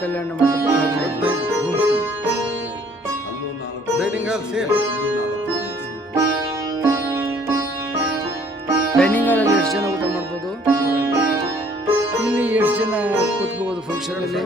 Kalyana Mantapa. All dining hall same dining ಹಾಲಲ್ಲಿ ಎಷ್ಟು ಜನ ಊಟ ಮಾಡ್ಬೋದು? ಇಲ್ಲಿ ಎಷ್ಟು ಜನ ಕೂತ್ಕೋಬೋದು ಫಂಕ್ಷನಲ್ಲಿ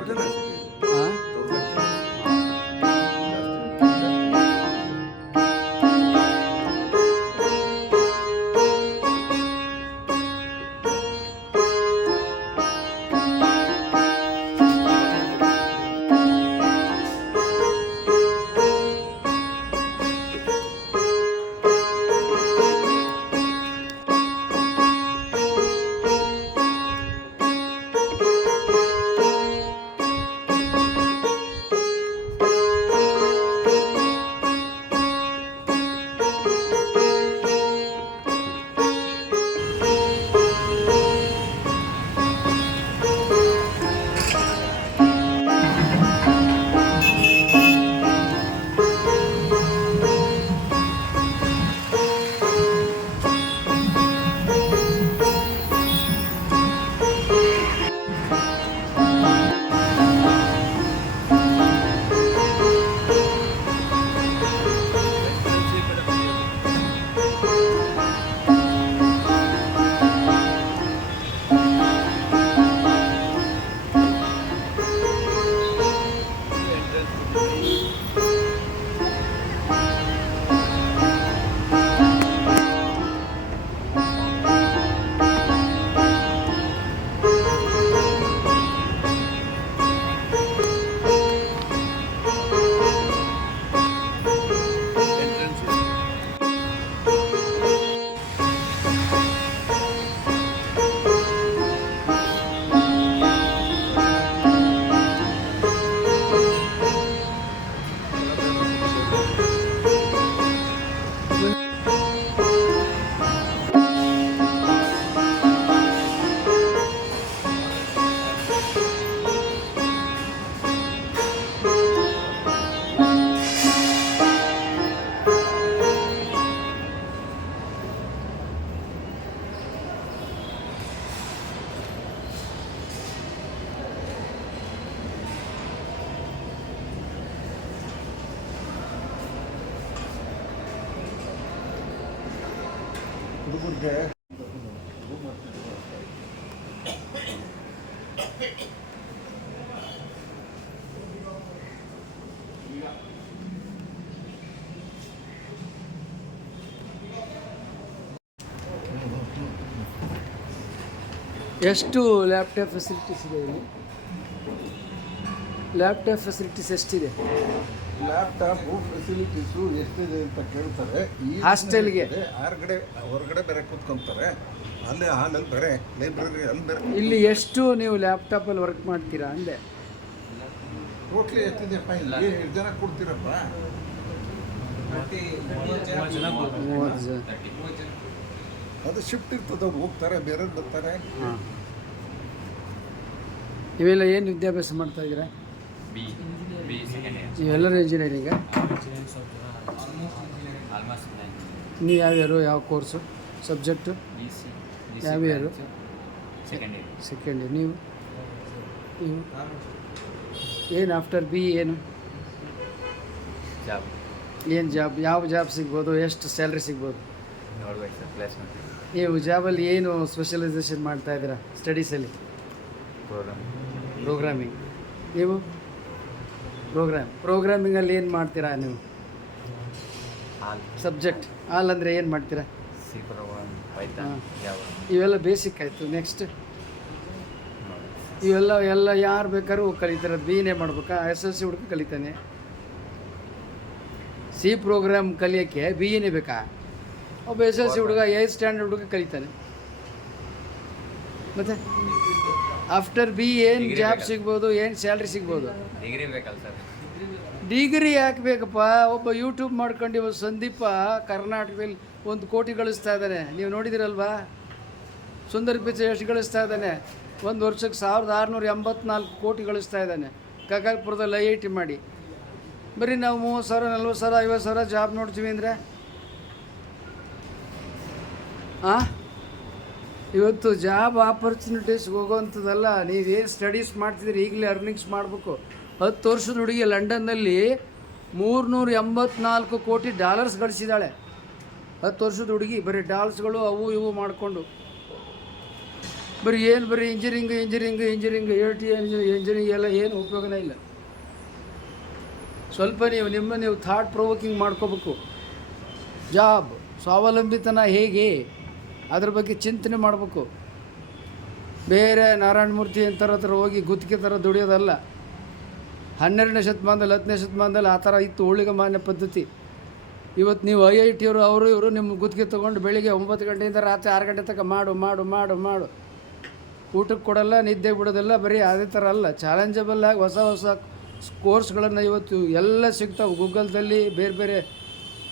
ಹುಡುಗರಿಗೆ ಎಷ್ಟು ಲ್ಯಾಪ್ಟಾಪ್ ಫೆಸಿಲಿಟೀಸ್ ಇದೆ ಇಲ್ಲಿ? ಲ್ಯಾಪ್ಟಾಪ್ ಫೆಸಿಲಿಟೀಸ್ ಎಷ್ಟಿದೆ? ಲ್ಯಾಪ್ಟಾಪ್ ಫೆಸಿಲಿಟೀಸು ಎಷ್ಟಿದೆ ಅಂತ ಕೇಳ್ತಾರೆ. ಈ ಹಾಸ್ಟೆಲ್ಗೆ? ಹೊರಗಡೆ ಹೊರಗಡೆ ಬೇರೆ ಕೂತ್ಕೊಂತಾರೆ. ಅಲ್ಲೇ ಹಾಲಲ್ಲಿ ಬೇರೆ ಲೈಬ್ರರಿ ಅಲ್ಲಿ ಬೇರೆ. ಇಲ್ಲಿ ಎಷ್ಟು ನೀವು ಲ್ಯಾಪ್ಟಾಪಲ್ಲಿ ವರ್ಕ್ ಮಾಡ್ತೀರಾ ಅಂದೆ? ಟೋಟ್ಲಿ ಎಷ್ಟಿದೆಯಪ್ಪ ಇಲ್ಲಿ ಎಷ್ಟು ಜನ ಕೊಡ್ತೀರಪ್ಪ? ಮೂವತ್ತು ಜನ ಅದು ಶಿಫ್ಟ್ ಇರ್ತದೆ ಅವ್ರು ಹೋಗ್ತಾರೆ ಬೇರೆ ಬರ್ತಾರೆ. ಹಾಂ. ಇವೆಲ್ಲ ಏನು ವಿದ್ಯಾಭ್ಯಾಸ ಮಾಡ್ತಾ ಇದ್ದೀರಾ? B second year engineering almost ನೀವು ಯಾವ್ಯಾರು ಯಾವ ಕೋರ್ಸು ಸಬ್ಜೆಕ್ಟು ಬಿ ಸಿ ಯಾವ year? Second year second year ನೀವು? ನೀವು? ಏನು ಆಫ್ಟರ್ ಬಿ ಏನು? ಜಾಬ್ ಏನು ಜಾಬ್ ಯಾವ ಜಾಬ್ ಸಿಗ್ಬೋದು? ಎಷ್ಟು ಸ್ಯಾಲ್ರಿ ಸಿಗ್ಬೋದು? ನೋಡ್ಬೇಕು ಸರ್ ಪ್ಲೇಸ್ಮೆಂಟ್ ನೀವು ಜಾಬಲ್ಲಿ ಏನು ಸ್ಪೆಷಲೈಸೇಷನ್ ಮಾಡ್ತಾ ಇದ್ದೀರಾ? ಸ್ಟಡೀಸಲ್ಲಿ ಪ್ರೋಗ್ರಾಮ್ ಪ್ರೋಗ್ರಾಮಿಂಗ್ ನೀವು? ಪ್ರೋಗ್ರಾಮ್ ಪ್ರೋಗ್ರಾಮಿಂಗಲ್ಲಿ ಏನು ಮಾಡ್ತೀರಾ ನೀವು? ಆಲ್ ಸಬ್ಜೆಕ್ಟ್ ಆಲ್ ಅಂದರೆ ಏನು ಮಾಡ್ತೀರಾ? ಸಿ ಪ್ರೋಗ್ರಾಮ್ ಪೈಥಾನ್ ಯಾವ ಇವೆಲ್ಲ ಬೇಸಿಕ್ ಆಯಿತು. ನೆಕ್ಸ್ಟ್ ಇವೆಲ್ಲ ಎಲ್ಲ ಯಾರು ಬೇಕಾದ್ರೂ ಕಲಿತಾರೆ ಬಿ ಎನೇ ಮಾಡ್ಬೇಕಾ? ಎಸ್ ಎಲ್ ಸಿ ಹುಡುಗ ಕಲಿತಾನೆ. ಸಿ ಪ್ರೋಗ್ರಾಮ್ ಕಲಿಯೋಕ್ಕೆ ಬಿ ಎನೇ ಬೇಕಾ? ಒಬ್ಬ ಎಸ್ ಎಲ್ ಸಿ ಹುಡುಗ ಏ ಸ್ಟ್ಯಾಂಡರ್ಡ್ ಹುಡುಗ ಕಲಿತಾನೆ. ಮತ್ತೆ? ಆಫ್ಟರ್ ಬಿ ಏನು ಜಾಬ್? ಸಿಗ್ಬೋದು ಏನು ಸ್ಯಾಲ್ರಿ ಸಿಗ್ಬೋದು? ಡಿಗ್ರಿ ಬೇಕಲ್ಲ ಸರ್. ಡಿಗ್ರಿ ಯಾಕೆ ಬೇಕಪ್ಪ? ಒಬ್ಬ ಯೂಟ್ಯೂಬ್ ಮಾಡ್ಕೊಂಡು ಇವತ್ತು ಸಂದೀಪ ಕರ್ನಾಟಕದಲ್ಲಿ ಒಂದು ಕೋಟಿ ಗಳಿಸ್ತಾ ಇದ್ದಾನೆ. ನೀವು ನೋಡಿದಿರಲ್ವಾ? ಸುಂದರ್ ಪಿಚ ಎಷ್ಟು ಗಳಿಸ್ತಾ ಇದ್ದಾನೆ? ಒಂದು ವರ್ಷಕ್ಕೆ ಸಾವಿರದ ಆರುನೂರ ಎಂಬತ್ನಾಲ್ಕು ಕೋಟಿ ಗಳಿಸ್ತಾ ಇದ್ದಾನೆ. ಕಗಾಲ್ಪುರದಲ್ಲಿ ಐ ಐ ಟಿ ಮಾಡಿ. ಬರೀ ನಾವು ಮೂವತ್ತು ಸಾವಿರ ನಲ್ವತ್ತು ಸಾವಿರ ಐವತ್ತು ಸಾವಿರ ಜಾಬ್ ನೋಡ್ತೀವಿ ಅಂದರೆ? ಆ? ಇವತ್ತು ಜಾಬ್ ಆಪರ್ಚುನಿಟೀಸ್ ಹೋಗೋವಂಥದ್ದಲ್ಲ, ನೀವೇನು ಸ್ಟಡೀಸ್ ಮಾಡ್ತಿದ್ದೀರಿ, ಈಗಲೇ ಅರ್ನಿಂಗ್ಸ್ ಮಾಡಬೇಕು. ಹತ್ತು ವರ್ಷದ ಹುಡುಗಿ ಲಂಡನ್ನಲ್ಲಿ ಮೂರ್ನೂರ ಎಂಬತ್ನಾಲ್ಕು ಕೋಟಿ ಡಾಲರ್ಸ್ ಗಳಿಸಿದ್ದಾಳೆ. ಹತ್ತು ವರ್ಷದ ಹುಡುಗಿ, ಬರೀ ಡಾಲ್ಸ್ಗಳು ಅವು ಇವು ಮಾಡಿಕೊಂಡು. ಬರೀ ಏನು ಬರೀ engineering engineering engineering A T engineering ಎಲ್ಲ ಏನು ಉಪಯೋಗನೇ ಇಲ್ಲ. ಸ್ವಲ್ಪ ನೀವು ನಿಮ್ಮ, ನೀವು ಥಾಟ್ ಪ್ರೊವೋಕಿಂಗ್ ಮಾಡ್ಕೋಬೇಕು. ಜಾಬ್ ಸ್ವಾವಲಂಬಿತನ ಹೇಗೆ? ಅದ್ರ ಬಗ್ಗೆ ಚಿಂತನೆ ಮಾಡಬೇಕು. ಬೇರೆ ನಾರಾಯಣ ಮೂರ್ತಿ ಅಂತರ ಹತ್ರ ಹೋಗಿ ಗುತ್ತಿಗೆ ಥರ ದುಡಿಯೋದಲ್ಲ. ಹನ್ನೆರಡನೇ ಶತಮಾನದಲ್ಲಿ, ಹತ್ತನೇ ಶತಮಾನದಲ್ಲಿ ಆ ಥರ ಇತ್ತು ಮಾನ್ಯ ಪದ್ಧತಿ. ಇವತ್ತು ನೀವು ಐ ಐ ಟಿಯವರು ಅವರು ಇವರು ನಿಮ್ಮ ಗುತ್ತಿಗೆ ತೊಗೊಂಡು ಬೆಳಿಗ್ಗೆ ಒಂಬತ್ತು ಗಂಟೆಯಿಂದ ರಾತ್ರಿ ಆರು ಗಂಟೆ ತನಕ ಮಾಡು ಮಾಡು ಮಾಡು ಮಾಡು. ಊಟಕ್ಕೆ ಕೊಡಲ್ಲ, ನಿದ್ದೆ ಬಿಡೋದಿಲ್ಲ ಬರೀ ಅದೇ ಥರ ಅಲ್ಲ. ಚಾಲೆಂಜಬಲ್ ಆಗಿ ಹೊಸ ಹೊಸ ಕೋರ್ಸ್ಗಳನ್ನು ಇವತ್ತು ಎಲ್ಲ ಸಿಗ್ತಾವೆ. ಗೂಗಲ್ದಲ್ಲಿ ಬೇರೆ ಬೇರೆ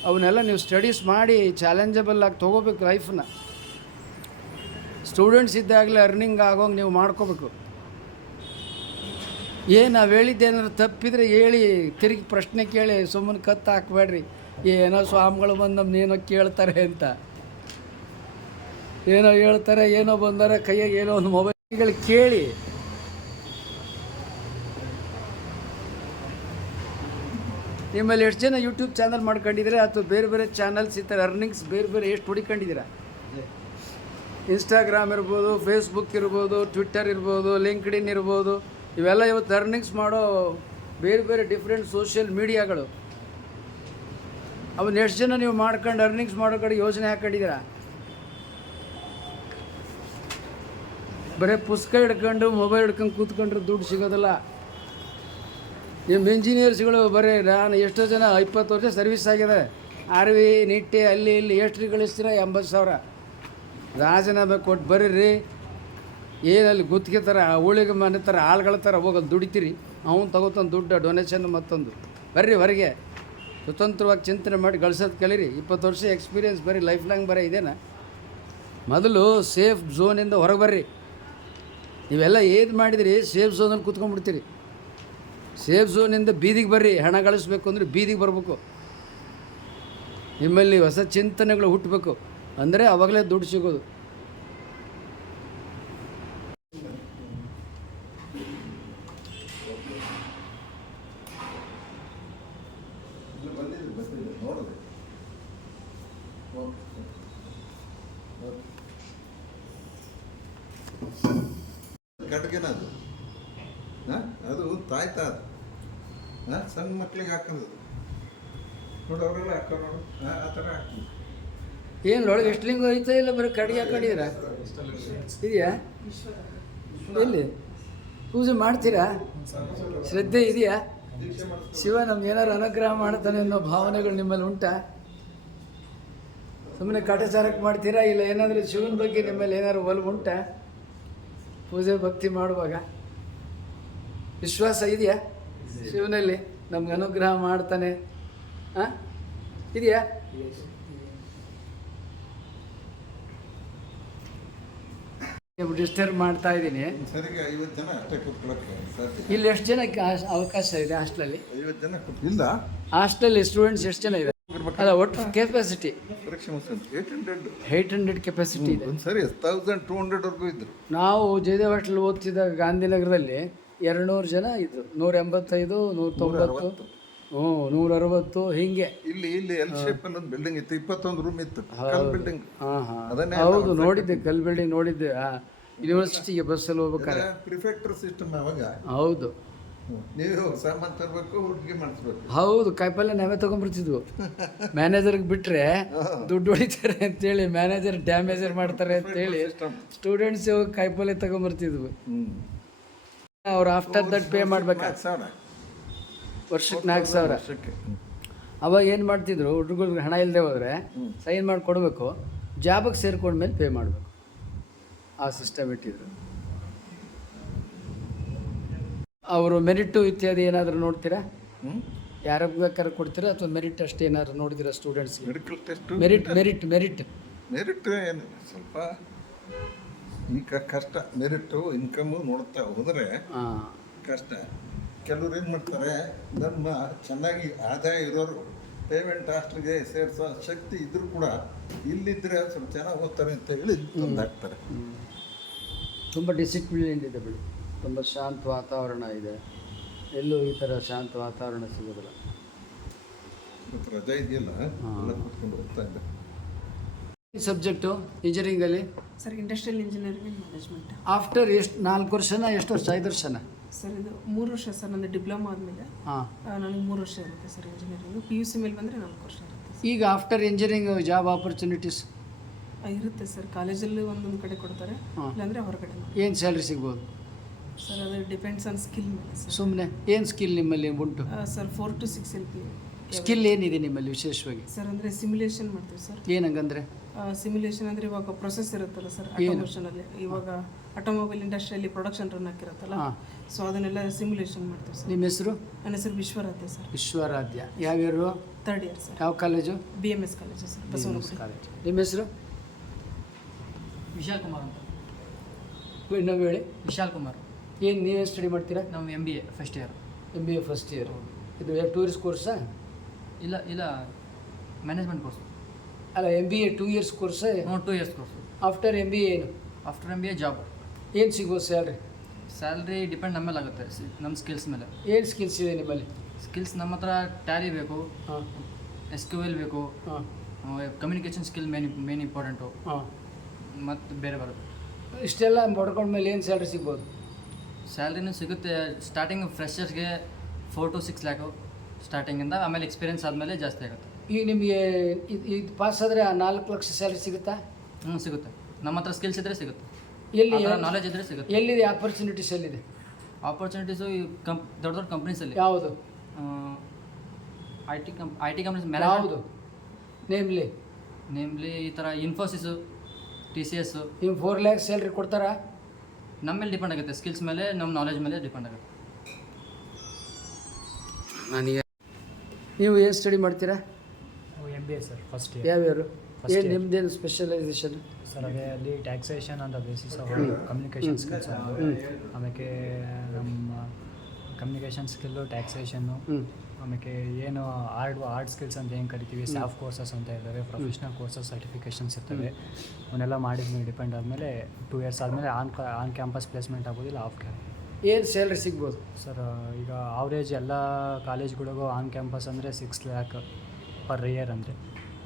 ಅವನ್ನೆಲ್ಲ ನೀವು ಸ್ಟಡೀಸ್ ಮಾಡಿ ಚಾಲೆಂಜಬಲ್ ಆಗಿ ತೊಗೋಬೇಕು ಲೈಫನ್ನ. ಸ್ಟೂಡೆಂಟ್ಸ್ ಇದ್ದಾಗಲೇ ಅರ್ನಿಂಗ್ ಆಗೋಂಗೆ ನೀವು ಮಾಡ್ಕೋಬೇಕು. ಏನು ನಾವು ಹೇಳಿದ್ದೇನಾದ್ರು ತಪ್ಪಿದ್ರೆ ಹೇಳಿ, ತಿರುಗಿ ಪ್ರಶ್ನೆ ಕೇಳಿ, ಸುಮ್ಮನೆ ಕತ್ತು ಹಾಕಬೇಡ್ರಿ. ಏನೋ ಸ್ವಾಮಿಗಳು ಬಂದು ನಮ್ಮನ್ನೇನೋ ಕೇಳ್ತಾರೆ ಅಂತ. ಏನೋ ಹೇಳ್ತಾರೆ, ಏನೋ ಬಂದಾರೆ, ಕೈಯಾಗ ಏನೋ ಒಂದು ಮೊಬೈಲ್ಗಳು ಕೇಳಿ. ನಿಮ್ಮಲ್ಲಿ ಎಷ್ಟು ಜನ ಯೂಟ್ಯೂಬ್ ಚಾನಲ್ ಮಾಡ್ಕೊಂಡಿದ್ದೀರಾ? ಅಥವಾ ಬೇರೆ ಬೇರೆ ಚಾನಲ್ಸ್ ಈ ಥರ ಅರ್ನಿಂಗ್ಸ್ ಬೇರೆ ಬೇರೆ ಎಷ್ಟು ಹುಡುಕೊಂಡಿದ್ದೀರಾ? ಇನ್ಸ್ಟಾಗ್ರಾಮ್ ಇರ್ಬೋದು ಫೇಸ್ಬುಕ್ ಇರ್ಬೋದು ಟ್ವಿಟ್ಟರ್ ಇರ್ಬೋದು ಲಿಂಕ್ಡಿನ್ ಇರ್ಬೋದು, ಇವೆಲ್ಲ ಇವತ್ತು ಅರ್ನಿಂಗ್ಸ್ ಮಾಡೋ ಬೇರೆ ಬೇರೆ ಡಿಫ್ರೆಂಟ್ ಸೋಷಿಯಲ್ ಮೀಡಿಯಾಗಳು ಅವನ್ನ ಎಷ್ಟು ಜನ ನೀವು ಮಾಡ್ಕೊಂಡು ಅರ್ನಿಂಗ್ಸ್ ಮಾಡೋ ಕಡೆ ಯೋಜನೆ ಹಾಕೊಂಡಿದ್ದೀರಾ? ಬರೀ ಪುಸ್ತಕ ಹಿಡ್ಕೊಂಡು ಮೊಬೈಲ್ ಹಿಡ್ಕೊಂಡು ಕೂತ್ಕೊಂಡ್ರೆ ದುಡ್ಡು ಸಿಗೋದಿಲ್ಲ. ನಿಮ್ಮ ಇಂಜಿನಿಯರ್ಸ್ಗಳು ಬರೀ ನಾನು ಎಷ್ಟೋ ಜನ ಇಪ್ಪತ್ತು ವರ್ಷ ಸರ್ವಿಸ್ ಆಗಿದೆ. ಆರ್ ವಿ ನಿಟ್ಟೆ, ಅಲ್ಲಿ, ಇಲ್ಲಿ, ಎಷ್ಟು ಗಳಿಸ್ತೀರ ಎಂಬತ್ತು ಸಾವಿರ. ರಾಜೀನಾಮೆ ಕೊಟ್ಟು ಬರ್ರಿ. ಏನಲ್ಲಿ ಗುತ್ತಿಗೆ ಥರ ಉಳಿಗೆ ಮನೆ ಥರ ಆಳ್ಗಳ ಥರ ಹೋಗೋದು ದುಡಿತೀರಿ. ಅವನು ತಗೋತಾನೆ ದುಡ್ಡು ಡೊನೇಷನ್ ಮತ್ತೊಂದು. ಬರ್ರಿ ಹೊರಗೆ. ಸ್ವತಂತ್ರವಾಗಿ ಚಿಂತನೆ ಮಾಡಿ ಗಳಿಸೋದು ಕಲೀರಿ. ಇಪ್ಪತ್ತು ವರ್ಷ ಎಕ್ಸ್ಪೀರಿಯನ್ಸ್ ಬರೀ ಲೈಫ್ ಲಾಂಗ್ ಬರೀ ಇದೇನಾ? ಮೊದಲು ಸೇಫ್ ಝೋನಿಂದ ಹೊರಗೆ ಬರ್ರಿ. ನೀವೆಲ್ಲ ಏನು ಮಾಡಿದಿರಿ? ಸೇಫ್ ಝೋನಲ್ಲಿ ಕೂತ್ಕೊಂಡ್ಬಿಡ್ತೀರಿ. ಸೇಫ್ ಝೋನಿಂದ ಬೀದಿಗೆ ಬರ್ರಿ. ಹಣ ಗಳಿಸ್ಬೇಕು ಅಂದರೆ ಬೀದಿಗೆ ಬರಬೇಕು. ನಿಮ್ಮಲ್ಲಿ ಹೊಸ ಚಿಂತನೆಗಳು ಹುಟ್ಟಬೇಕು ಅಂದರೆ ಅವಾಗಲೇ ದುಡ್ಡು ಸಿಗೋದು ಇಲ್ಲಿ ಬಂದಿದ್ದು ಬಂದಿದ್ದು ನೋಡಿದೆ ಕಟ್ಗೆನ ಅದು ಹಾಂ ಅದು ತಾಯ್ತ ಅದು ಹಾಂ ಸಣ್ಣ ಮಕ್ಳಿಗೆ ಹಾಕೋದು ನೋಡು ಅವರೆಲ್ಲ ಹಾಕೋರು ನೋಡು ಹಾಂ ಆ ಥರ ಹಾಕ್ತೀವಿ ಏನು ಒಳಗೆ ಎಷ್ಟು ಲಿಂಗ ಐತಾ ಇಲ್ಲ ಬರೀ ಕಡಿಗೆ ಕಡಿಯರ ಇದೆಯಾ? ಎಲ್ಲಿ? ಪೂಜೆ ಮಾಡ್ತೀರಾ? ಶ್ರದ್ಧೆ ಇದೆಯಾ? ಶಿವ ನಮ್ಗೆ ಏನಾರು ಅನುಗ್ರಹ ಮಾಡ್ತಾನೆ ಅನ್ನೋ ಭಾವನೆಗಳು ನಿಮ್ಮಲ್ಲಿ ಉಂಟಾ? ಸುಮ್ಮನೆ ಕಾಟಾಚಾರಕ್ಕೆ ಮಾಡ್ತೀರಾ? ಇಲ್ಲ ಏನಾದರೂ ಶಿವನ ಬಗ್ಗೆ ನಿಮ್ಮಲ್ಲಿ ಏನಾದ್ರು ಒಲವು ಉಂಟಾ? ಪೂಜೆ ಭಕ್ತಿ ಮಾಡುವಾಗ? ವಿಶ್ವಾಸ ಇದೆಯಾ? ಶಿವನಲ್ಲಿ ನಮ್ಗೆ ಅನುಗ್ರಹ ಮಾಡ್ತಾನೆ. ಹಾಂ ಇದೆಯಾ? ಡಿಸ್ಟರ್ಬ್ ಮಾಡ್ತಾ ಇದ್ದೀನಿ. ಸರಿಗೆ ಐವತ್ತು ಜನ ಅಷ್ಟೇ ಕೂತ್ಕೊಳ್ಳೋಕ್ಕೆ ಸಾಧ್ಯ ಇಲ್ಲಿ. ಎಷ್ಟು ಜನಕ್ಕೆ ಆಸ್- ಅವಕಾಶ ಇದೆ ಹಾಸ್ಟೆಲಲ್ಲಿ? ಐವತ್ತು ಜನ ಕೂತ್ ಇಲ್ಲ. ಹಾಸ್ಟೆಲಲ್ಲಿ ಸ್ಟೂಡೆಂಟ್ಸ್ ಎಷ್ಟು ಜನ ಇದೆ ಅಲ್ಲ ಒಟ್ಟು ಕೆಪಾಸಿಟಿ ಪರೀಕ್ಷೆ ಮುಗಿಸ್ eight hundred eight hundred capacity ಇದೆ. ಒಂದು ಸರಿ ತೌಸಂಡ್ ಟೂ ಹಂಡ್ರೆಡ್ವರೆಗೂ ಇದ್ರು. ನಾವು ಜಯದೇವ್ ಹಾಸ್ಟೆಲ್ ಓದ್ತಿದ್ದಾಗ ಗಾಂಧಿನಗರದಲ್ಲಿ ಎರಡುನೂರು ಜನ ಇದ್ರು. ನೂರ ಎಂಬತ್ತೈದು ನೂರ ತೊಂಬತ್ತು. ಹ್ಞೂ ನೂರ ಅರವತ್ತು ಹಿಂಗೆ. ಇಲ್ಲಿ ಇಲ್ಲಿ ಎಲ್ ಶೇಪ್ ಅಲ್ಲಿ ಒಂದು ಬಿಲ್ಡಿಂಗ್ ಇತ್ತು ಇಪ್ಪತ್ತೊಂದು ರೂಮ್ ಇತ್ತು ಕಲ್ ಬಿಲ್ಡಿಂಗ್ ಹಾಂ ಹಾಂ. ಅದನ್ನೇ ಹೌದು ನೋಡಿದ್ದೆ ಕಲ್ ಬಿಲ್ಡಿಂಗ್ ನೋಡಿದ್ದೆ. ಯೂನಿವರ್ಸಿಟಿಗೆ ಬಸ್ಸಲ್ಲಿ ಹೋಗ್ಬೇಕಾದ್ರೆ. ಪ್ರಿಫೆಕ್ಟರ್ ಸಿಸ್ಟಮ್ ಅವಾಗ. ಹೌದು. ನೀವು ಹೋಗಿ ಸಾಮಾನು ತರಬೇಕು ಹುಡುಗಿ ಮಾಡಿಸ್ಬೇಕು. ಹೌದು ಕಾಯಿಪಲ್ಯ ನಾವೇ ತಗೊಂಡ್ಬರ್ತಿದ್ವು ಮ್ಯಾನೇಜರ್ಗೆ ಬಿಟ್ಟರೆ ದುಡ್ಡು ಹೊಡಿತಾರೆ ಅಂತೇಳಿ ಮ್ಯಾನೇಜರ್ ಡ್ಯಾಮೇಜರ್ ಮಾಡ್ತಾರೆ ಅಂತೇಳಿ ಸ್ಟೂಡೆಂಟ್ಸ್ ಹೋಗಿ ಕಾಯಿಪಲ್ಯ ತಗೊಂಡ್ಬರ್ತಿದ್ವು. ಹ್ಞೂ. ಅವ್ರು ಆಫ್ಟರ್ ದಟ್ ಪೇ ಮಾಡ್ಬೇಕಾ? ವರ್ಷಕ್ಕೆ ನಾಲ್ಕು ಸಾವಿರ. ವರ್ಷಕ್ಕೆ ಅವಾಗ ಏನು ಮಾಡ್ತಿದ್ರು ಹುಡುಗರಿಗೆ ಹಣ ಇಲ್ಲದೆ ಹೋದರೆ ಸೈನ್ ಮಾಡಿ ಕೊಡಬೇಕು ಜಾಬಕ್ಕೆ ಸೇರ್ಕೊಂಡ್ಮೇಲೆ ಪೇ ಮಾಡಬೇಕು. ಆ ಸಿಸ್ಟಮ್ ಇಟ್ಟಿದ್ರು. ಅವರು ಮೆರಿಟು ಇತ್ಯಾದಿ ಏನಾದರೂ ನೋಡ್ತೀರಾ? ಯಾರಿಗೆ ಬೇಕಾದ್ರೆ ಕೊಡ್ತೀರಾ? ಅಥವಾ ಮೆರಿಟ್ ಅಷ್ಟೇ ಏನಾದ್ರು ನೋಡಿದಿರಾ ಸ್ಟೂಡೆಂಟ್ಸ್ಗೆ medical test merit merit merit merit ಏನು ಸ್ವಲ್ಪ ಈಗ ಕಷ್ಟ. ಮೆರಿಟು ಇನ್ಕಮು ನೋಡ್ತಾ ಹೋದರೆ ಹಾಂ. ಕಷ್ಟ. ಕೆಲವ್ರು ಏನು ಮಾಡ್ತಾರೆ ನಮ್ಮ ಚೆನ್ನಾಗಿ ಆದಾಯ ಇರೋರು ಪೇಮೆಂಟ್ ಹಾಸ್ಟೆಲ್ಗೆ ಸೇರಿಸೋ ಶಕ್ತಿ ಇದ್ರೂ ಕೂಡ ಇಲ್ಲಿದ್ದರೆ ಸ್ವಲ್ಪ ಚೆನ್ನಾಗಿ ಓದ್ತಾರೆ ಅಂತ ಹೇಳಿ ಹಾಕ್ತಾರೆ ತುಂಬ ಡಿಸಿಪ್ಲಿನ್ ಇದೆ ಬಿಡಿ. ತುಂಬ ಶಾಂತ ವಾತಾವರಣ ಇದೆ. ಎಲ್ಲೂ ಈ ಥರ ಶಾಂತ ವಾತಾವರಣ ಸಿಗೋದಿಲ್ಲ. ಇವತ್ತು ರಜೆ ಇದೆಯಲ್ಲ ಎಲ್ಲ ಕೂತ್ಕೊಂಡು ಓದ್ತಾ ಇದ್ದೆ. Subject ಇಂಜಿನಿಯರಿಂಗಲ್ಲಿ sir industrial engineering management after ಎಷ್ಟು ನಾಲ್ಕು ವರ್ಷನ ಎಷ್ಟು ವರ್ಷ? ಐದು ವರ್ಷನ? ಸರ್ ಇದು ಮೂರು ವರ್ಷ ಸರ್ ನಂದು ಡಿಪ್ಲೊಮಾ ಆದಮೇಲೆ. ಹಾಂ. ನನಗೆ ಮೂರು ವರ್ಷ ಇರುತ್ತೆ sir engineering P U C ಮೇಲೆ ಬಂದರೆ ನಾಲ್ಕು ವರ್ಷ ಇರುತ್ತೆ ಈಗ ಆಫ್ಟರ್ ಇಂಜಿನಿಯರಿಂಗ್ ಜಾಬ್ ಆಪರ್ಚುನಿಟೀಸ್ ಆ, ಇರುತ್ತೆ ಸರ್ ಕಾಲೇಜಲ್ಲಿ ಒಂದೊಂದು ಕಡೆ ಕೊಡ್ತಾರೆ. ಇಲ್ಲಾಂದರೆ ಹೊರಗಡೆ ಏನು ಸ್ಯಾಲ್ರಿ ಸಿಗ್ಬೋದು? ಸರ್ ಅದು ಡಿಪೆಂಡ್ಸ್ ಆನ್ ಸ್ಕಿಲ್ ಮೇಲೆ ಸರ್. ಸುಮ್ಮನೆ ಏನು ಸ್ಕಿಲ್ ನಿಮ್ಮಲ್ಲಿ ಉಂಟು? Sir four to six L P skill ಏನಿದೆ ನಿಮ್ಮಲ್ಲಿ ವಿಶೇಷವಾಗಿ? ಸರ್ ಅಂದರೆ ಸಿಮ್ಯುಲೇಷನ್ ಮಾಡ್ತೀವಿ ಸರ್. ಏನಂಗಂದ್ರೆ? ಸಿಮ್ಯುಲೇಷನ್ ಅಂದರೆ ಇವಾಗ ಪ್ರೊಸೆಸ್ ಇರುತ್ತಲ್ಲ ಸರ್ ಆಟೋಮೋಷನಲ್ಲಿ ಇವಾಗ ಆಟೋಮೊಬೈಲ್ ಇಂಡಸ್ಟ್ರಿಯಲ್ಲಿ ಪ್ರೊಡಕ್ಷನ್ ರನ್ ಆಗಿರುತ್ತಲ್ಲ ಹಾಂ. ಸೊ ಅದನ್ನೆಲ್ಲ ಸಿಮ್ಯುಲೇಷನ್ ಮಾಡ್ತೀವಿ ಸರ್ ನಿಮ್ಮ ಹೆಸರು? ನನ್ನ ಹೆಸರು ವಿಶ್ವರಾಧ್ಯ ಸರ್ ವಿಶ್ವರಾಧ್ಯ. ಯಾವ ಇಯರ್ ತರ್ಡ್ ಇಯರ್ ಸರ್ ಯಾವ college B M S college sir Basavanagudi. College ನಿಮ್ಮ ಹೆಸರು? ವಿಶಾಲ್ ಕುಮಾರ್ ಅಂತ ಇನ್ನೊಂದು ಹೇಳಿ? ವಿಶಾಲ್ ಕುಮಾರ್ ಏನು ನೀವೇ ಸ್ಟಡಿ ಮಾಡ್ತೀರಾ? ನಾವು M B A first year M B A first year ಇದು ಟೂರಿಸ್ಟ್ ಕೋರ್ಸಾ ಇಲ್ಲ ಇಲ್ಲ. ಮ್ಯಾನೇಜ್ಮೆಂಟ್ ಕೋರ್ಸ್ ಅಲ್ಲ M B A two years course ಹ್ಞೂ two years course after M B A ಏನು? After M B A job ಏನು ಸಿಗ್ಬೋದು salary salary depend ನಮ್ಮ ಮೇಲೆ ಆಗುತ್ತೆ ನಮ್ಮ ಸ್ಕಿಲ್ಸ್ ಮೇಲೆ. ಏನು ಸ್ಕಿಲ್ಸ್ ಇದೆ ನಿಮ್ಮಲ್ಲಿ? ಸ್ಕಿಲ್ಸ್ ನಮ್ಮ ಹತ್ರ ಟ್ಯಾಲಿ ಬೇಕು ಹಾಂ. ಎಸ್ ಕ್ಯೂ ಎಲ್ ಬೇಕು ಹಾಂ. Communication skill main main important ಹಾಂ. ಮತ್ತು ಬೇರೆ ಬರುತ್ತೆ. ಇಷ್ಟೆಲ್ಲ ಮೇಲೆ ಏನು ಸ್ಯಾಲ್ರಿ ಸಿಗ್ಬೋದು? ಸ್ಯಾಲ್ರಿನೂ ಸಿಗುತ್ತೆ ಸ್ಟಾರ್ಟಿಂಗ್ ಫ್ರೆಶರ್ಸ್ಗೆ ಫೋರ್ ಟು ಸಿಕ್ಸ್ ಲ್ಯಾಕು ಸ್ಟಾರ್ಟಿಂಗಿಂದ ಆಮೇಲೆ ಎಕ್ಸ್ಪೀರಿಯನ್ಸ್ ಆದಮೇಲೆ ಜಾಸ್ತಿ ಆಗುತ್ತೆ. ಈಗ ನಿಮಗೆ ಇದು ಇದು ಪಾಸ್ ಆದರೆ ಆ ನಾಲ್ಕು ಲಕ್ಷ ಸ್ಯಾಲ್ರಿ ಸಿಗುತ್ತಾ? ಹ್ಞೂ ಸಿಗುತ್ತೆ. ನಮ್ಮ ಹತ್ರ ಸ್ಕಿಲ್ಸ್ ಇದ್ದರೆ ಸಿಗುತ್ತೆ. ಎಲ್ಲಿ ನಾಲೆಜ್ ಇದ್ದರೆ ಸಿಗುತ್ತೆ. ಎಲ್ಲಿದೆ ಆಪರ್ಚುನಿಟೀಸ್ ಎಲ್ಲಿದೆ? ಆಪರ್ಚುನಿಟೀಸು ಈ ಕಂಪ್ ದೊಡ್ಡ ದೊಡ್ಡ ಕಂಪ್ನೀಸಲ್ಲಿ ಯಾವುದು? ಐ ಟಿ ಕಂಪ್ ಐ ಟಿ ಕಂಪ್ನೀಸ್ ಮೇಲೆ ಯಾವುದು? ನೇಮ್ಲಿ ನೇಮ್ಲಿ ಈ ಥರ ಇನ್ಫೋಸಿಸು ಟಿ ಸಿ ಎಸ್ಸು ನೀವು ಫೋರ್ ಲ್ಯಾಕ್ಸ್ ಸ್ಯಾಲ್ರಿ ಕೊಡ್ತಾರಾ? ನಮ್ಮ ಮೇಲೆ ಡಿಪೆಂಡ್ ಆಗುತ್ತೆ. ಸ್ಕಿಲ್ಸ್ ಮೇಲೆ ನಮ್ಮ ನಾಲೆಜ್ ಮೇಲೆ ಡಿಪೆಂಡ್ ಆಗುತ್ತೆ. ನನಗೆ ನೀವು ಏನು ಸ್ಟಡಿ ಮಾಡ್ತೀರಾ? M B A sir first year First ಏನು year. ನಿಮ್ದೇನು ಸ್ಪೆಷಲೈಸೇಷನ್ ಸರ್ ಅದೇ ಅಲ್ಲಿ taxation on the basis of communication skills ಆಮೇಲೆ ನಮ್ಮ ಕಮ್ಯುನಿಕೇಷನ್ ಸ್ಕಿಲ್ಲು ಟ್ಯಾಕ್ಸೇಷನ್ನು ಹ್ಞೂ ಆಮೇಲೆ ಏನು ಆರ್ಟ್ ಆರ್ಟ್ ಸ್ಕಿಲ್ಸ್ ಅಂತ ಏನು ಕರಿತೀವಿ ಸಾಫ್ಟ್ ಕೋರ್ಸಸ್ ಅಂತ ಇದ್ದಾವೆ ಪ್ರೊಫೆಷ್ನಲ್ ಕೋರ್ಸಸ್ ಸರ್ಟಿಫಿಕೇಷನ್ಸ್ ಇರ್ತವೆ. ಅವನ್ನೆಲ್ಲ ಮಾಡಿದ್ಮೇಲೆ ಡಿಪೆಂಡ್ ಆದಮೇಲೆ ಟೂ ಇಯರ್ಸ್ ಆದಮೇಲೆ ಆನ್ ಆನ್ ಕ್ಯಾಂಪಸ್ ಪ್ಲೇಸ್ಮೆಂಟ್ ಆಗೋದಿಲ್ಲ ಆಫ್ ಕ್ಯಾಂಪ್ ಏನು ಸ್ಯಾಲ್ರಿ ಸಿಗ್ಬೋದು? ಸರ್ ಈಗ ಆವ್ರೇಜ್ ಎಲ್ಲ ಕಾಲೇಜ್ಗಳಿಗೂ ಆನ್ ಕ್ಯಾಂಪಸ್ ಅಂದರೆ ಸಿಕ್ಸ್ ಲ್ಯಾಕ್ ಪರ್ ಇಯರ್ ಅಂದರೆ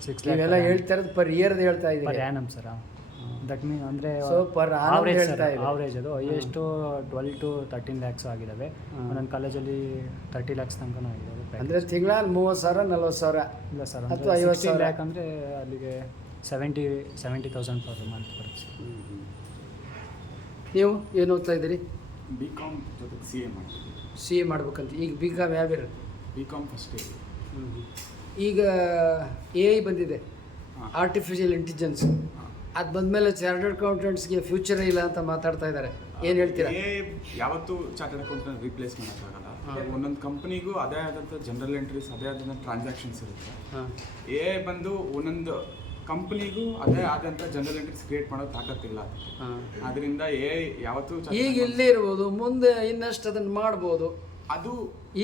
ಸಿಕ್ಸ್ ನೀವೆಲ್ಲ ಲ್ಯಾಕ್ ಹೇಳ್ತಾ ಇರೋದು ಪರ್ ಇಯರ್ದು ಹೇಳ್ತಾ ಪರ್ ಇದ್ದೀರಿ. ಆ್ಯನಮ್ ಸರ್ ದಟ್ ಮೀನ್ ಅಂದರೆ ಪರ್ ಆವ್ರೇಜ್ ಹೇಳ್ತಾ ಇದ್ದೀರಿ. ಆವ್ರೇಜ್ ಅದು. ಎಷ್ಟು ಟ್ವೆಲ್ ಟು ತರ್ಟೀನ್ ಲ್ಯಾಕ್ಸ್ ಆಗಿದ್ದಾವೆ ಒಂದೊಂದು ಕಾಲೇಜಲ್ಲಿ ತರ್ಟಿ ಲ್ಯಾಕ್ಸ್ ತನಕನೂ ಆಗಿದ್ದಾವೆ package. ಅಂದರೆ ತಿಂಗಳ ಮೂವತ್ತು ಸಾವಿರ ನಲ್ವತ್ತು ಸಾವಿರ? ಇಲ್ಲ ಸರ್ ಅಥವಾ ಐವತ್ತು ಸಾವಿರ. ಲ್ಯಾಕ್ ಅಂದರೆ ಅಲ್ಲಿಗೆ seventy seventy thousand per month ಬರುತ್ತೆ ನೀವು ಏನು ಓದ್ತಾ ಇದ್ದೀರಿ? ಬಿ ಕಾಮ್ ಜೊತೆಗೆ ಸಿ ಎ ಮಾಡ್ತೀವಿ. ಸಿ ಎ ಮಾಡ್ಬೇಕಂತ. ಈಗ ಬಿ ಕಾಮ್ ಯಾವ್ಯಾರು ಬಿ ಕಾಮ್ ಫಸ್ಟ್ ಇಯರ್ ಈಗ ಎ ಐ ಬಂದಿದೆ. ಆರ್ಟಿಫಿಷಿಯಲ್ ಇಂಟೆಲಿಜೆನ್ಸ್ ಅದು ಬಂದಮೇಲೆ ಚಾರ್ಟರ್ಡ್ ಅಕೌಂಟೆಂಟ್ಸ್ಗೆ ಫ್ಯೂಚರ್ ಇಲ್ಲ ಅಂತ ಮಾತಾಡ್ತಾ ಇದ್ದಾರೆ ಏನು ಹೇಳ್ತೀರಾ? ಎ ಯಾವತ್ತೂ ಚಾರ್ಟರ್ಡ್ ಅಕೌಂಟೆಂಟ್ ರಿಪ್ಲೇಸ್ ಮಾಡೋಕ್ಕಾಗಲ್ಲ. ಒಂದೊಂದು ಕಂಪ್ನಿಗೂ ಅದೇ ಆದಂಥ ಜನರಲ್ ಎಂಟ್ರೀಸ್ ಅದೇ ಆದಂಥ ಟ್ರಾನ್ಸಾಕ್ಷನ್ಸ್ ಇರುತ್ತೆ. ಎ ಎ ಬಂದು ಒಂದೊಂದು ಕಂಪ್ನಿಗೂ ಅದೇ ಆದಂಥ ಜನರಲ್ ಎಂಟ್ರೀಸ್ ಕ್ರಿಯೇಟ್ ಮಾಡೋ ತಾಕತ್ತಿಲ್ಲ ಅದರಿಂದ ಎ ಯಾವತ್ತೂ chartered ಈಗ ಇಲ್ಲೇ ಇರ್ಬೋದು ಮುಂದೆ ಇನ್ನಷ್ಟು ಅದನ್ನು ಮಾಡ್ಬೋದು. ಅದು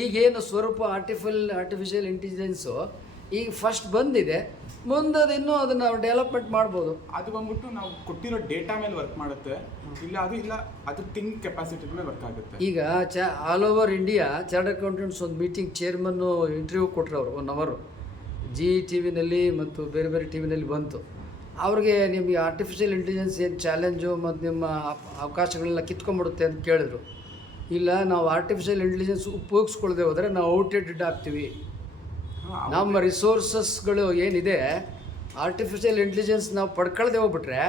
ಈಗೇನು ಸ್ವರೂಪ ಆರ್ಟಿಫಿಲ್ ಆರ್ಟಿಫಿಷಿಯಲ್ ಇಂಟೆಲಿಜೆನ್ಸು ಈಗ ಫಸ್ಟ್ ಬಂದಿದೆ ಮುಂದೆ ಅದು ಇನ್ನೂ ಅದನ್ನು ಡೆವಲಪ್ಮೆಂಟ್ ಮಾಡ್ಬೋದು. ಅದು ಬಂದ್ಬಿಟ್ಟು ನಾವು ಕೊಟ್ಟಿರೋ ಡೇಟಾ ಮೇಲೆ ವರ್ಕ್ ಮಾಡುತ್ತೆ. ಇಲ್ಲ ಅದು ಇಲ್ಲ ಅದು ಥಿಂಕ್ ಕೆಪಾಸಿಟಿ ಮೇಲೆ ವರ್ಕ್ ಆಗುತ್ತೆ. ಈಗ ಚ all over India chart accountants ಒಂದು ಮೀಟಿಂಗ್ ಚೇರ್ಮನ್ನು ಇಂಟರ್ವ್ಯೂ ಕೊಟ್ಟರು ಅವರು ಒನ್ ಅವರು ಜಿ ಟಿ ವಿನಲ್ಲಿ ಮತ್ತು ಬೇರೆ ಬೇರೆ ಟಿ ವಿನಲ್ಲಿ ಬಂತು. ಅವ್ರಿಗೆ ನಿಮಗೆ ಆರ್ಟಿಫಿಷಿಯಲ್ ಇಂಟೆಲಿಜೆನ್ಸ್ ಏನು ಚಾಲೆಂಜು ಮತ್ತು ನಿಮ್ಮ ಅವಕಾಶಗಳೆಲ್ಲ ಕಿತ್ಕೊಂಡ್ಬಿಡುತ್ತೆ ಅಂತ ಕೇಳಿದ್ರು. ಇಲ್ಲ ನಾವು ಆರ್ಟಿಫಿಷಿಯಲ್ ಇಂಟೆಲಿಜೆನ್ಸ್ ಉಪಯೋಗಿಸ್ಕೊಳ್ದೆ ಹೋದರೆ ನಾವು ಔಟ್ಡೇಟೆಡ್ ಆಗ್ತೀವಿ ನಮ್ಮ ರಿಸೋರ್ಸಸ್ಗಳು ಏನಿದೆ ಆರ್ಟಿಫಿಷಿಯಲ್ ಇಂಟೆಲಿಜೆನ್ಸ್ ನಾವು ಪಡ್ಕೊಳ್ದೆ ಹೋಗ್ಬಿಟ್ರೆ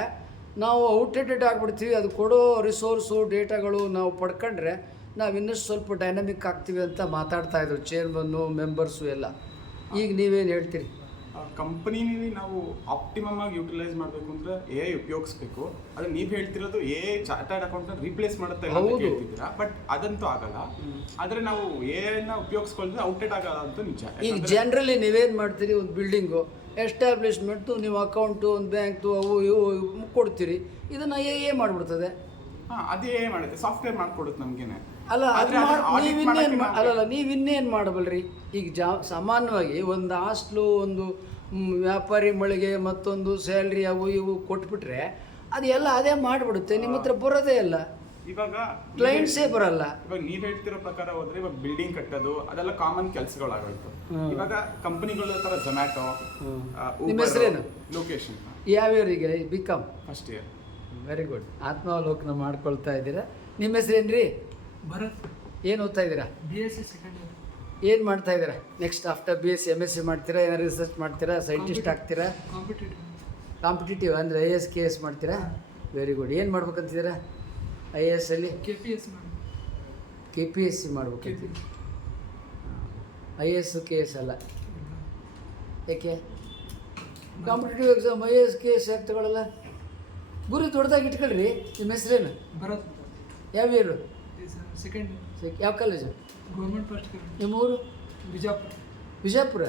ನಾವು ಔಟ್ಡೇಟೆಡ್ ಆಗಿಬಿಡ್ತೀವಿ ಅದು ಕೊಡೋ ರಿಸೋರ್ಸು ಡೇಟಾಗಳು ನಾವು ಪಡ್ಕೊಂಡ್ರೆ ನಾವು ಇನ್ನಷ್ಟು ಸ್ವಲ್ಪ ಡೈನಮಿಕ್ ಆಗ್ತೀವಿ ಅಂತ ಮಾತಾಡ್ತಾ ಇದ್ರು ಚೇರ್ಮನ್ನು ಮೆಂಬರ್ಸು ಎಲ್ಲ. ಈಗ ನೀವೇನು ಹೇಳ್ತೀರಿ? ಕಂಪನಿನಲ್ಲಿ ನಾವು ಆಪ್ಟಿಮಮ್ ಆಗಿ ಯುಟಿಲೈಸ್ ಮಾಡಬೇಕು ಅಂದ್ರೆ ಎ ಐ ಉಪಯೋಗಿಸ್ಬೇಕು. ಅದು ನೀವು ಹೇಳ್ತಿರೋದು A I chartered account replace ಮಾಡುತ್ತೆ ಅಂತ ಹೇಳ್ತಿದ್ದೀರಾ ಬಟ್ ಅದಂತೂ ಆಗಲ್ಲ. ಆದ್ರೆ ನಾವು ಎ ಐನ ಉಪಯೋಗಿಸ್ಕೊಳ್ದ್ರೆ ಔಟ್ಡೇಟ್ ಆಗಲ್ಲ ಅಂತ ನಿಜ. ಈಗ ಜನರಲ್ಲಿ ಜನರಲಿ ನೀವೇನು ಮಾಡ್ತೀರಿ? ಒಂದು ಬಿಲ್ಡಿಂಗು ಎಸ್ಟಾಬ್ಲಿಷ್ಮೆಂಟು ನೀವು ಅಕೌಂಟು ಒಂದು ಬ್ಯಾಂಕ್ದು ಅವು ಇವು ಇವು ಕೊಡ್ತೀರಿ. ಇದನ್ನ ಎ ಎ ಮಾಡಿಬಿಡ್ತದೆ. ಹಾ ಅದೇ ಮಾಡುತ್ತೆ. ಸಾಫ್ಟ್ವೇರ್ ಮಾಡ್ಕೊಡುತ್ತೆ ನಮ್ಗೇನೆ. ಅಲ್ಲ ಅದು ನೀವಿನ್ನೇನು ಅಲ್ಲಲ್ಲ ನೀವಿನ್ನೇನು ಮಾಡಬಲ್ರಿ? ಈಗ ಜಾ ಸಾಮಾನ್ಯವಾಗಿ ಒಂದು ಹಾಸ್ಟ್ಲು ಒಂದು ವ್ಯಾಪಾರಿ ಮಳಿಗೆ ಮತ್ತೊಂದು ಸ್ಯಾಲ್ರಿ ಅವು ಇವು ಕೊಟ್ಬಿಟ್ರೆ ಅದು ಎಲ್ಲ ಅದೇ ಮಾಡಿಬಿಡುತ್ತೆ ನಿಮ್ಮ ಹತ್ರ ಬರೋದೇ ಇಲ್ಲ. ಇವಾಗ ಕ್ಲೈಂಟ್ಸೇ ಬರಲ್ಲ. ಇವಾಗ ನೀವ್ ಹೇಳ್ತಿರೋ ಪ್ರಕಾರ ಹೋದ್ರೆ ಇವಾಗ ಬಿಲ್ಡಿಂಗ್ ಕಟ್ಟೋದು ಅದೆಲ್ಲ ಕಾಮನ್ ಕೆಲಸಗಳಾಗೋಯ್ತು. ಇವಾಗ ಕಂಪನಿಗಳ ತರ ಜೊಮ್ಯಾಟೊ. ನಿಮ್ಮ ಹೆಸರೇನು? Location ಯಾವ್ಯಾವರಿಗೆ? B com first year very good ಆತ್ಮಾವಲೋಕನ ಮಾಡ್ಕೊಳ್ತಾ ಇದ್ದೀರಾ. ನಿಮ್ಮ ಹೆಸರೇನು ರೀ ಭರತ್. ಏನು ಓದ್ತಾ ಇದ್ದೀರಾ? B S C second year ಏನು ಮಾಡ್ತಾ ಇದ್ದೀರಾ? Next after B S C M S C ಮಾಡ್ತೀರಾ? ಏನಾರು ರಿಸರ್ಚ್ ಮಾಡ್ತೀರಾ? ಸೈಂಟಿಸ್ಟ್ ಆಗ್ತೀರಾ? ಕಾಂಪಿಟೇಟಿವ್ ಕಾಂಪಿಟೇಟಿವ್ ಅಂದರೆ ಐ ಎಸ್ ಕೆ ಎಸ್ ಮಾಡ್ತೀರಾ? ವೆರಿ ಗುಡ್ ಏನು ಮಾಡ್ಬೇಕಂತಿದ್ದೀರಾ? ಐ ಎ ಎಸ್ ಅಲ್ಲಿ? K P S K P S C ಮಾಡ್ಬೇಕಂತ. ಐ ಎಸ್ ಕೆ ಎಸ್ ಅಲ್ಲ. ಯಾಕೆ? Competitive exam I S K S ಯಾಕೆ ತಗೊಳ್ಳಲ್ಲ ಗುರಿ ದೊಡ್ಡದಾಗಿ ಇಟ್ಕೊಳ್ರಿ. ನಿಮ್ಮ ಹೆಸರೇನು? ಭರತ್ ಯಾವ ಇಯರು ಸೆಕೆಂಡ್ ಯಾವ ಕಾಲೇಜು ಗೌರ್ಮೆಂಟ್ ಫಸ್ಟ್ ನಿಮ್ಮೂರು ಬಿಜಾಪುರ. ವಿಜಯಪುರ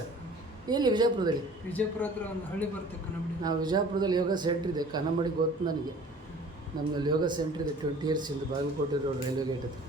ಎಲ್ಲಿ ವಿಜಯಪುರದಲ್ಲಿ ವಿಜಯಪುರ ಹತ್ರ ಒಂದು ಹಳ್ಳಿ ಬರುತ್ತೆ ಕನ್ನಂಬಡಿ ನಾವು ವಿಜಯಪುರದಲ್ಲಿ ಯೋಗ ಸೆಂಟ್ರ್ ಇದೆ. ಕನ್ನಂಬಡಿ ಗೊತ್ತು ನನಗೆ. ನಮ್ಮಲ್ಲಿ ಯೋಗ ಸೆಂಟ್ರ್ ಇದೆ. ಟ್ವೆಂಟಿ ಇಯರ್ಸ್ ಇಂದ ಬಾಗಲಕೋಟೆ ರೋಡ್ ರೈಲ್ವೆ ಗೇಟ್ ಹತ್ರ.